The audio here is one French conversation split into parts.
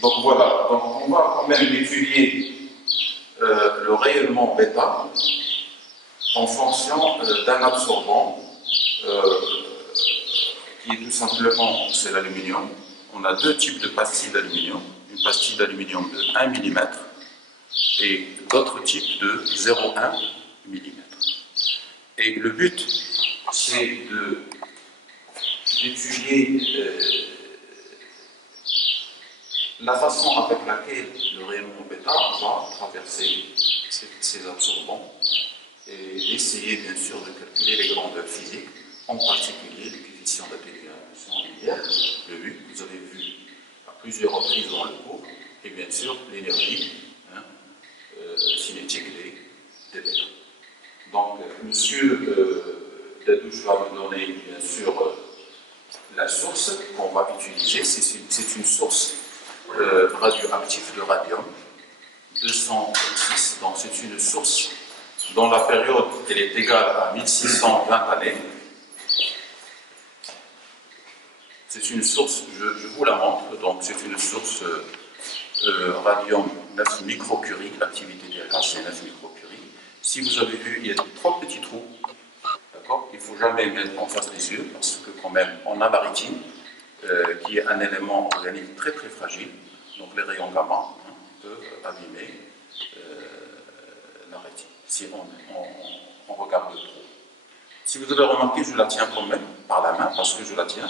Donc voilà, donc on va quand même étudier le rayonnement bêta en fonction d'un absorbant qui est tout simplement, c'est l'aluminium. On a deux types de pastilles d'aluminium, une pastille d'aluminium de 1 mm et d'autres types de 0,1 mm. Et le but, c'est d'étudier la façon avec laquelle le rayonnement bêta va traverser ces absorbants et d'essayer bien sûr de calculer les grandeurs physiques, en particulier les coefficients d'atténuation linéaire, le but, vous avez vu à plusieurs reprises dans le cours, et bien sûr l'énergie cinétique des bêtas. Donc, monsieur Dadouche va vous donner bien sûr la source qu'on va utiliser, c'est une source radioactive de radium 206, donc c'est une source dont la période elle est égale à 1620 années. C'est une source, je vous la montre, donc c'est une source radium 9 microcurie, l'activité du RH c'est 9 microcurie. Si vous avez vu, il y a des 3 petits trous, d'accord. Il ne faut jamais mettre en face des yeux, parce que quand même on a la rétine, qui est un élément organique très très fragile, donc les rayons gamma peuvent abîmer la rétine, si on regarde trop. Si vous avez remarqué, je la tiens quand même par la main, parce que je la tiens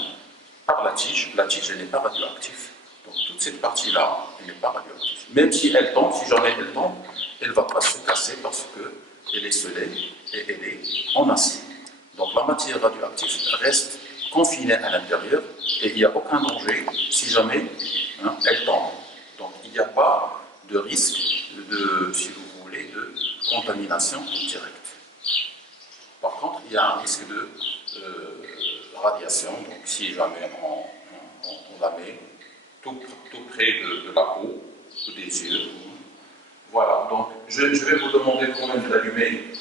par la tige elle n'est pas radioactive. Donc toute cette partie-là, elle n'est pas radioactive. Même si elle tombe, si jamais elle tombe, elle ne va pas se casser parce qu'elle est scellée et elle est en acier. Donc la matière radioactive reste confinée à l'intérieur et il n'y a aucun danger si jamais elle tombe. Donc il n'y a pas de risque de, si vous voulez, de contamination directe. Par contre, il y a un risque de radiation, donc si jamais on la met tout près de la peau, ou des yeux. Voilà, donc je vais vous demander quand même d'allumer.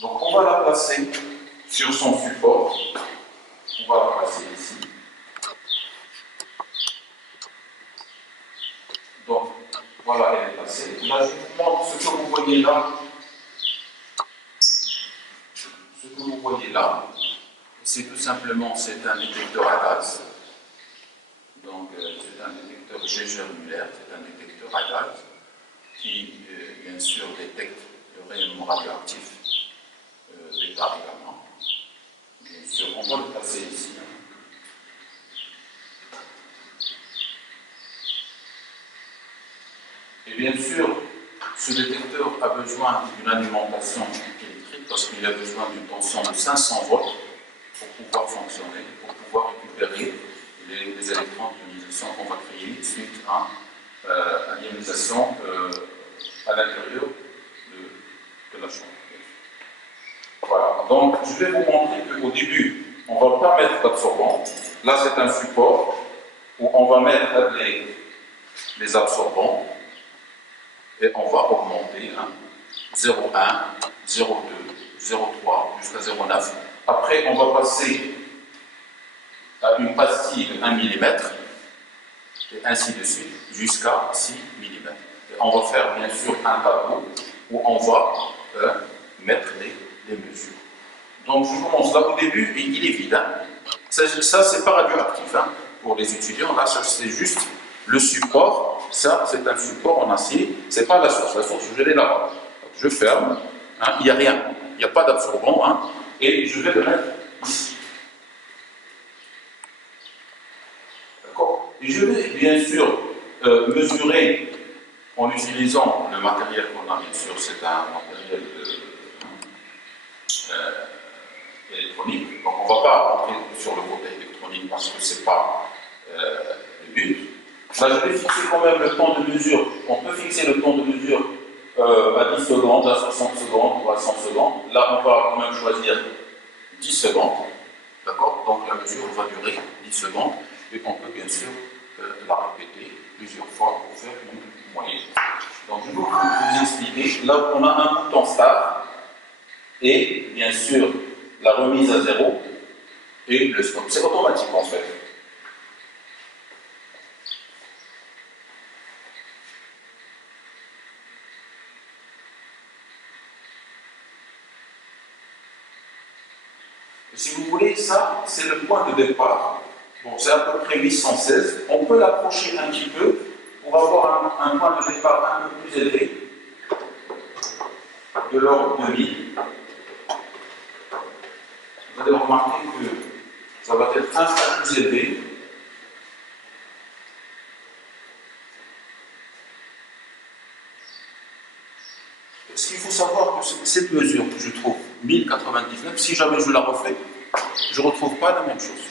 Donc on va la placer sur son support. On va la placer ici. Donc voilà, elle est placée. Là, je vous montre ce que vous voyez là. Ce que vous voyez là, c'est tout simplement un détecteur à gaz. Donc c'est un détecteur Geiger-Müller, c'est un détecteur à gaz qui bien sûr détecte le rayonnement radioactif bêta également. Bien sûr, on va le placer ici. Et bien sûr, ce détecteur a besoin d'une alimentation électrique parce qu'il a besoin d'une tension de 500 volts pour pouvoir fonctionner, pour pouvoir récupérer les électrons d'ionisation qu'on va créer suite à l'ionisation à l'intérieur de la chambre. Voilà, donc je vais vous montrer qu'au début, on ne va pas mettre d'absorbant. Là, c'est un support où on va mettre les absorbants et on va augmenter 0,1, 0,2, 0,3 jusqu'à 0,9. Après, on va passer à une pastille de 1 mm et ainsi de suite jusqu'à 6 mm. Et on va faire bien sûr un tableau où on va mettre les mesures. Donc je commence là au début, il est vide. Ça c'est pas radioactif pour les étudiants. Là, ça c'est juste le support. Ça c'est un support en acier. C'est pas la source. La source, je l'ai là-bas. Je ferme. Il n'y a rien. Il n'y a pas d'absorbant. Et je vais le mettre ici. D'accord. Et je vais bien sûr mesurer en utilisant le matériel qu'on a, bien sûr, c'est un matériel électronique. Donc on ne va pas rentrer sur le côté électronique parce que ce n'est pas le but. Là, je vais fixer quand même le temps de mesure. On peut fixer le temps de mesure à 10 secondes, à 60 secondes ou à 100 secondes. Là, on va quand même choisir 10 secondes. D'accord. Donc la mesure va durer 10 secondes et on peut bien sûr la répéter plusieurs fois pour faire une moyenne. Donc je vais vous expliquer. Là, on a un bouton start et bien sûr la remise à zéro et le stop. C'est automatique en fait. Et si vous voulez, ça, c'est le point de départ. Bon, c'est à peu près 816. On peut l'approcher un petit peu pour avoir un point de départ un peu plus élevé, de l'ordre de 1000. Vous allez remarquer que ça va être un peu plus élevé. Ce qu'il faut savoir, que cette mesure que je trouve 1099, si jamais je la refais, je ne retrouve pas la même chose.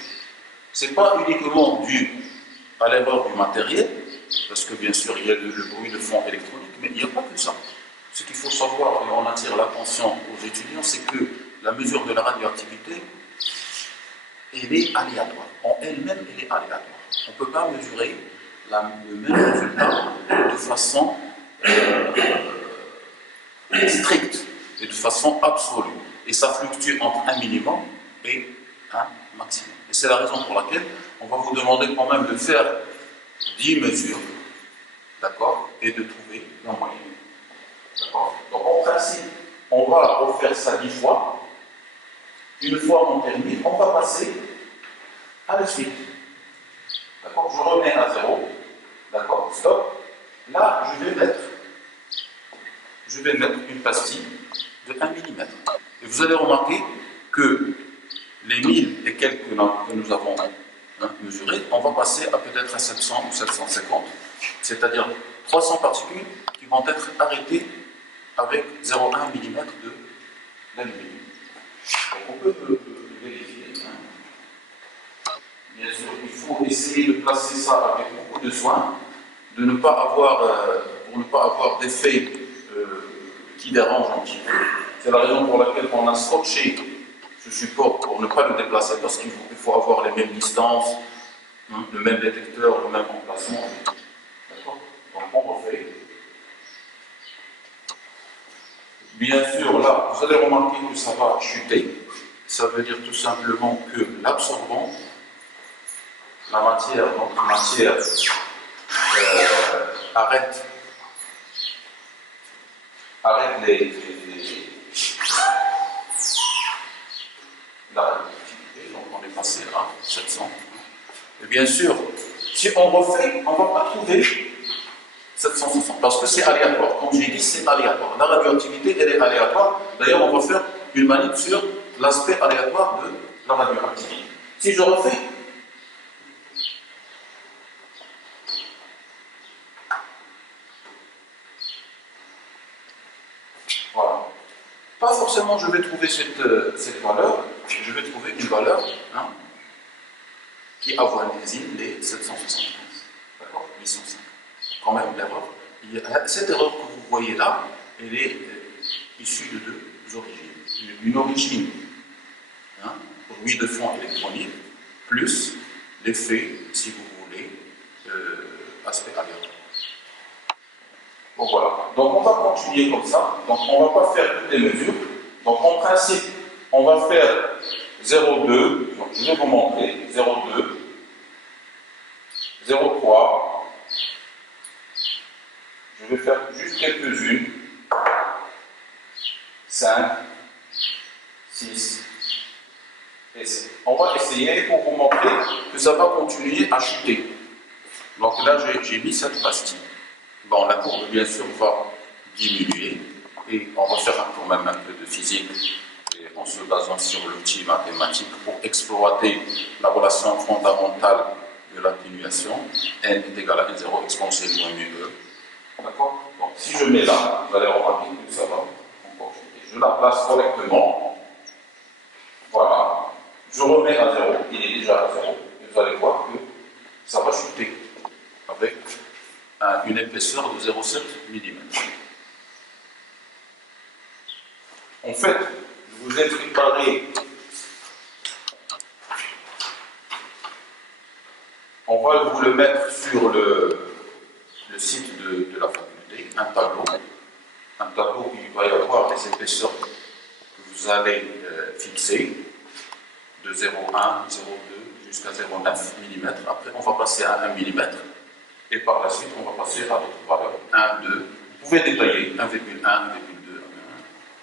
Ce n'est pas uniquement dû à l'erreur du matériel, parce que bien sûr il y a le bruit de fond électronique, mais il n'y a pas que ça. Ce qu'il faut savoir, et on attire l'attention aux étudiants, c'est que la mesure de la radioactivité, elle est aléatoire. En elle-même, elle est aléatoire. On ne peut pas mesurer le même résultat de façon stricte et de façon absolue. Et ça fluctue entre un minimum et un maximum. Et c'est la raison pour laquelle on va vous demander quand même de faire 10 mesures, d'accord, et de trouver la moyenne. D'accord. Donc en principe, on va refaire ça 10 fois. Une fois on termine, on va passer à la suite. D'accord. Je remets à 0. D'accord. Stop. Là, je vais mettre une pastille de 1 mm. Et vous allez remarquer que les 1000 et quelques que nous avons mesurés, on va passer à peut-être à 700 ou 750, c'est-à-dire 300 particules qui vont être arrêtées avec 0,1 mm d'aluminium. On peut le vérifier. Bien sûr, il faut essayer de placer ça avec beaucoup de soin, de ne pas avoir, pour ne pas avoir d'effet qui dérange un petit peu. C'est la raison pour laquelle on a scotché ce support pour ne pas le déplacer, parce qu'il faut avoir les mêmes distances, le même détecteur, le même emplacement. D'accord. Donc on refait. Bien sûr, là, vous allez remarquer que ça va chuter. Ça veut dire tout simplement que l'absorbant, la matière, arrête la radioactivité. Donc on est passé à 700. Et bien sûr, si on refait, on ne va pas trouver 760, parce que c'est aléatoire. Comme j'ai dit, c'est aléatoire. La radioactivité, elle est aléatoire. D'ailleurs, on va faire une manip sur l'aspect aléatoire de la radioactivité. Si je refais, voilà. Pas forcément je vais trouver cette valeur, je vais trouver une valeur qui avoisine les 775. D'accord. 805. Quand même, l'erreur. Cette erreur que vous voyez là, elle est issue de deux origines. Une origine, bruit de fond électronique, plus l'effet, si vous voulez, aspect aléatoire. Donc voilà. Donc on va continuer comme ça. Donc on ne va pas faire toutes les mesures. Donc en principe, on va faire 0,2. Donc je vais vous montrer 0,2, 0,3. Je vais faire juste quelques-unes. 5, 6 et 7. On va essayer pour vous montrer que ça va continuer à chuter. Donc là, j'ai mis cette pastille. Bon, la courbe, bien sûr, va diminuer. Et on va faire quand même un peu de physique en se basant sur l'outil mathématique pour exploiter la relation fondamentale de l'atténuation. N est égal à N0 exponentielle moins mu E. D'accord. Donc si je mets là, vous allez remarquer que ça va encore chuter. Je la place correctement. Voilà. Je remets à 0. Il est déjà à 0. Et vous allez voir que ça va chuter avec une épaisseur de 0,7 mm. En fait, je vous ai préparé, on va vous le mettre sur le site de la faculté, un tableau où il va y avoir les épaisseurs que vous allez fixer de 0,1, 0,2 jusqu'à 0,9 mm. Après, on va passer à 1 mm. Et par la suite, on va passer à d'autres valeurs. 1, 2. Vous pouvez détailler 1,1, 1,2.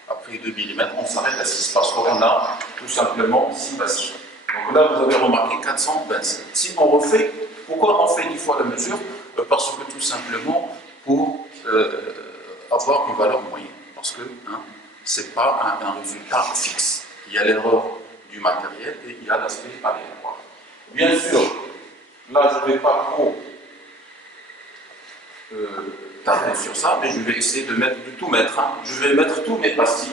Après, et 2 mm, on s'arrête à 6 parce qu'on a tout simplement 6 pastilles. Donc là, vous avez remarqué 427. Si on refait, pourquoi on fait 10 fois la mesure? Parce que tout simplement pour avoir une valeur moyenne. Parce que ce n'est pas un résultat fixe. Il y a l'erreur du matériel et il y a l'aspect aléatoire. Bien sûr, là, je ne vais pas trop tarder sur ça, mais je vais essayer de tout mettre. Je vais mettre tous mes pastilles.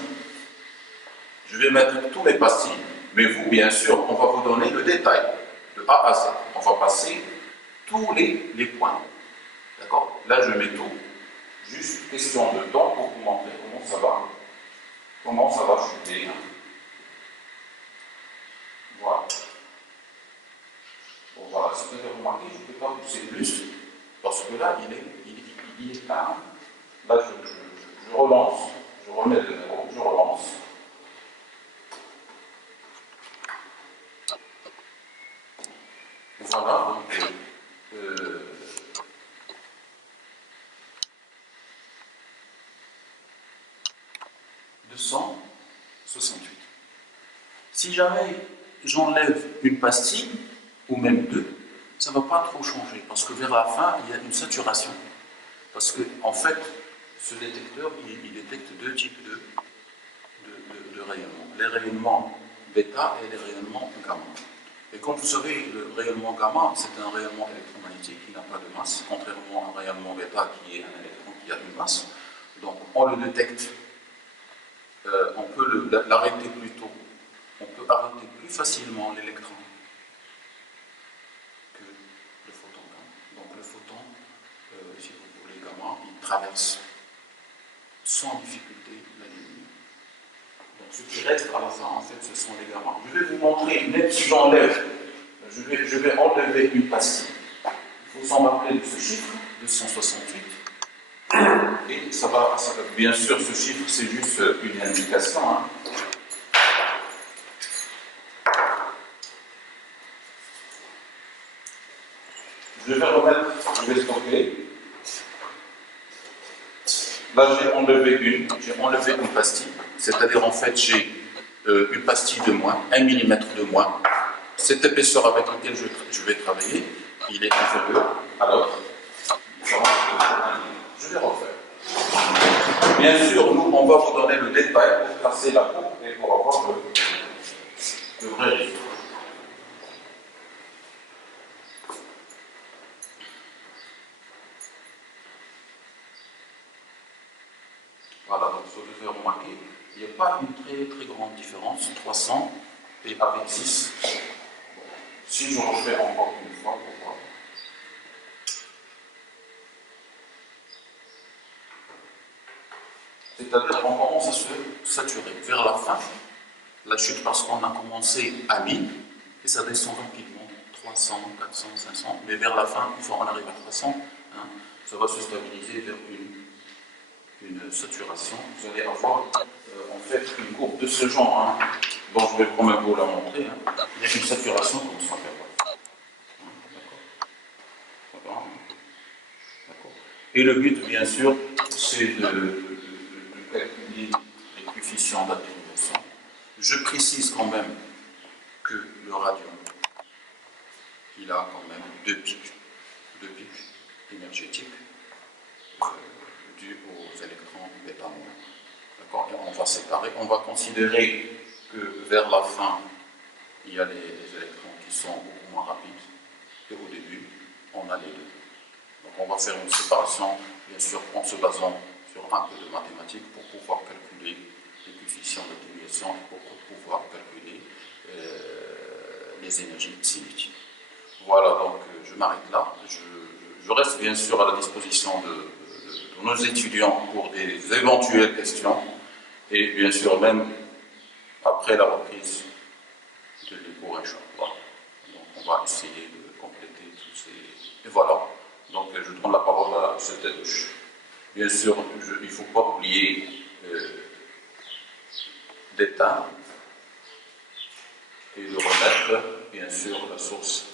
Mais vous, bien sûr, on va vous donner le détail, de A à Z. On va passer tous les points. D'accord? Là, je mets tout. Juste question de temps pour vous montrer comment ça va chuter. Voilà. Bon, voilà, si vous avez remarqué, je ne peux pas pousser plus, parce que là, il est calme. Là, je relance, je remets de nouveau, je relance. Voilà, donc, 268. Si jamais j'enlève une pastille, ou même deux, ça ne va pas trop changer, parce que vers la fin, il y a une saturation. Parce que, en fait, ce détecteur, il détecte deux types de rayonnements. Les rayonnements bêta et les rayonnements gamma. Et comme vous savez, le rayonnement gamma, c'est un rayonnement électromagnétique qui n'a pas de masse, contrairement à un rayonnement bêta qui est un électron qui a une masse. Donc, on le détecte, on peut l'arrêter plus tôt, on peut arrêter plus facilement l'électron que le photon gamma. Donc, le photon, si vous voulez, gamma, il traverse sans difficulté la lumière. Donc, ce qui reste à la fin, en fait, ce sont les gamma. Je vais vous montrer, même si j'enlève, je vais enlever une pastille. Il faut s'en rappeler de ce chiffre, 268. Et ça va, bien sûr, ce chiffre, c'est juste une indication. Je vais stopper. Là, j'ai enlevé une pastille, c'est-à-dire en fait, j'ai une pastille de moins, 1 mm de moins. Cette épaisseur avec laquelle je vais travailler, il est inférieur, alors, je vais refaire. Bien sûr, nous, on va vous donner le détail pour tracer la courbe et pour avoir le vrai résultat. Voilà, donc vous devez remarquer, il n'y a pas une très très grande différence, 300 et avec 6. Si je refais encore une fois pour voir. C'est-à-dire qu'on commence à se saturer. Vers la fin, la chute, parce qu'on a commencé à 1000, et ça descend rapidement, 300, 400, 500, mais vers la fin, une fois qu'on arrive à 300, ça va se stabiliser vers une saturation. Vous allez avoir en fait une courbe de ce genre, dont je vais prendre un peu la montrer. Il y a une saturation comme ça. D'accord. Et le but, bien sûr, c'est de calculer les coefficients d'atténuation. Je précise quand même que le radium, il a quand même deux pics énergétiques dus aux électrons bêta moins. D'accord. Et on va séparer, on va considérer que vers la fin, il y a les électrons qui sont beaucoup moins rapides, et au début, on a les deux. Donc on va faire une séparation, bien sûr, en se basant sur un peu de mathématiques pour pouvoir calculer les coefficients d'atténuation et pour pouvoir calculer les énergies cinétiques. Voilà, donc je m'arrête là. Je reste bien sûr à la disposition de nos étudiants pour des éventuelles questions et bien sûr même après la reprise de cours, Inch'Allah. Donc on va essayer de compléter tous ces... Et voilà. Donc je donne la parole à cette douche. Bien sûr, il ne faut pas oublier d'éteindre et de remettre, bien sûr, la source